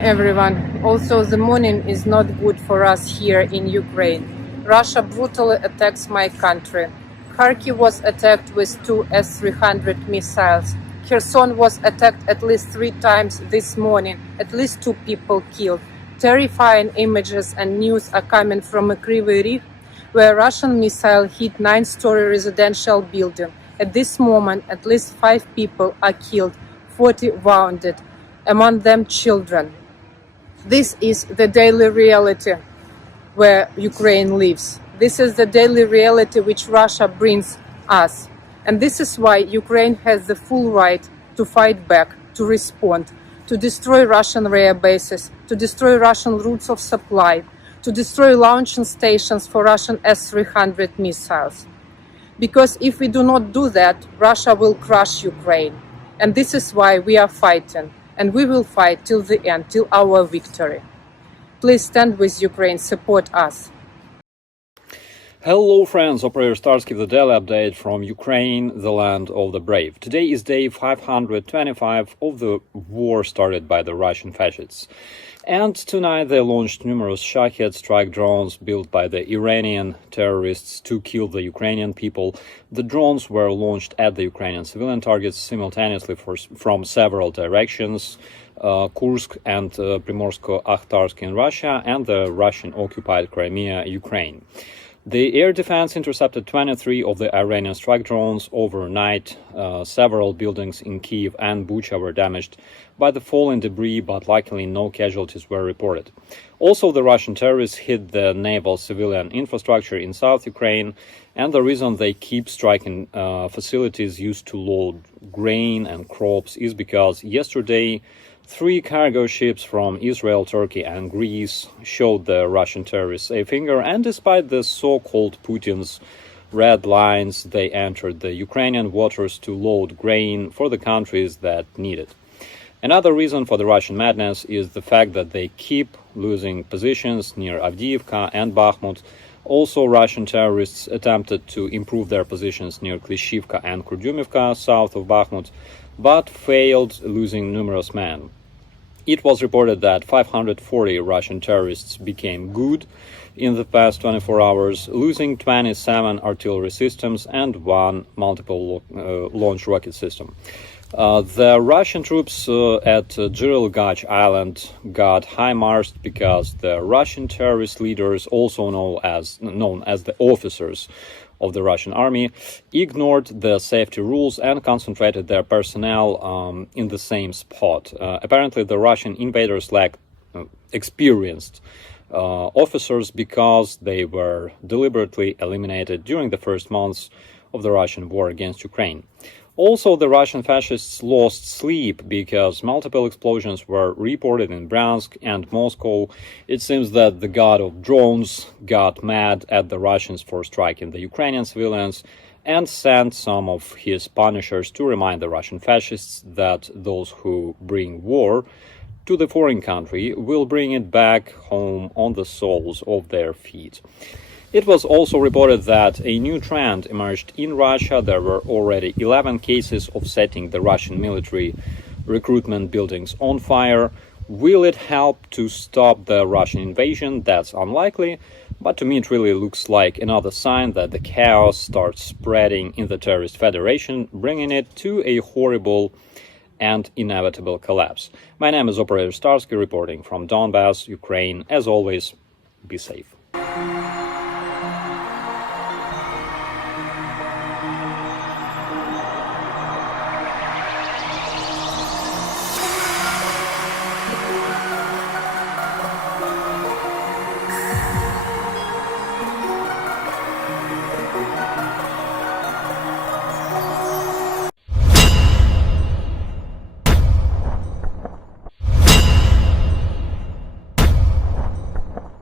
Everyone. Also, the morning is not good for us here in Ukraine. Russia brutally attacks my country. Kharkiv was attacked with 2 S-300 missiles. Kherson was attacked at least 3 times this morning. At least 2 people killed. Terrifying images and news are coming from a Kryvyi Rih, where a Russian missile hit 9-story residential building. At this moment, at least 5 people are killed, 40 wounded, among them children. This is the daily reality where Ukraine lives. This is the daily reality which Russia brings us. And this is why Ukraine has the full right to fight back, to respond, to destroy Russian rare bases, to destroy Russian routes of supply, to destroy launching stations for Russian S-300 missiles. Because if we do not do that, Russia will crush Ukraine. And this is why we are fighting. And we will fight till the end, till our victory. Please stand with Ukraine, support us. Hello friends, Operator Starsky, the daily update from Ukraine, the land of the brave. Today is day 525 of the war started by the Russian fascists. And tonight they launched numerous Shahed strike drones built by the Iranian terrorists to kill the Ukrainian people. The drones were launched at the Ukrainian civilian targets simultaneously from several directions. Kursk and Primorsko-Akhtarsk in Russia and the Russian-occupied Crimea, Ukraine. The air defense intercepted 23 of the Iranian strike drones overnight. Several buildings in Kyiv and Bucha were damaged by the falling debris, but luckily no casualties were reported. Also, the Russian terrorists hit the naval civilian infrastructure in South Ukraine, and the reason they keep striking facilities used to load grain and crops is because yesterday 3 cargo ships from Israel, Turkey and Greece showed the Russian terrorists a finger, and despite the so-called Putin's red lines, they entered the Ukrainian waters to load grain for the countries that need it. Another reason for the Russian madness is the fact that they keep losing positions near Avdiivka and Bakhmut. Also, Russian terrorists attempted to improve their positions near Klishivka and Kurdyumivka, south of Bakhmut, but failed, losing numerous men. It was reported that 540 Russian terrorists became good in the past 24 hours, losing 27 artillery systems and 1 multiple launch rocket system. The Russian troops at Jirilgach Island got high-marched because the Russian terrorist leaders, also known as the officers of the Russian army, ignored the safety rules and concentrated their personnel in the same spot. Apparently, the Russian invaders lacked experienced officers because they were deliberately eliminated during the first months of the Russian war against Ukraine. Also, the Russian fascists lost sleep because multiple explosions were reported in Bryansk and Moscow. It seems that the god of drones got mad at the Russians for striking the Ukrainian civilians and sent some of his punishers to remind the Russian fascists that those who bring war to the foreign country will bring it back home on the soles of their feet. It was also reported that a new trend emerged in Russia. There were already 11 cases of setting the Russian military recruitment buildings on fire. Will it help to stop the Russian invasion? That's unlikely, but to me it really looks like another sign that the chaos starts spreading in the terrorist federation, bringing it to a horrible and inevitable collapse. My name is Operator Starsky, reporting from Donbass, Ukraine. As always, be safe.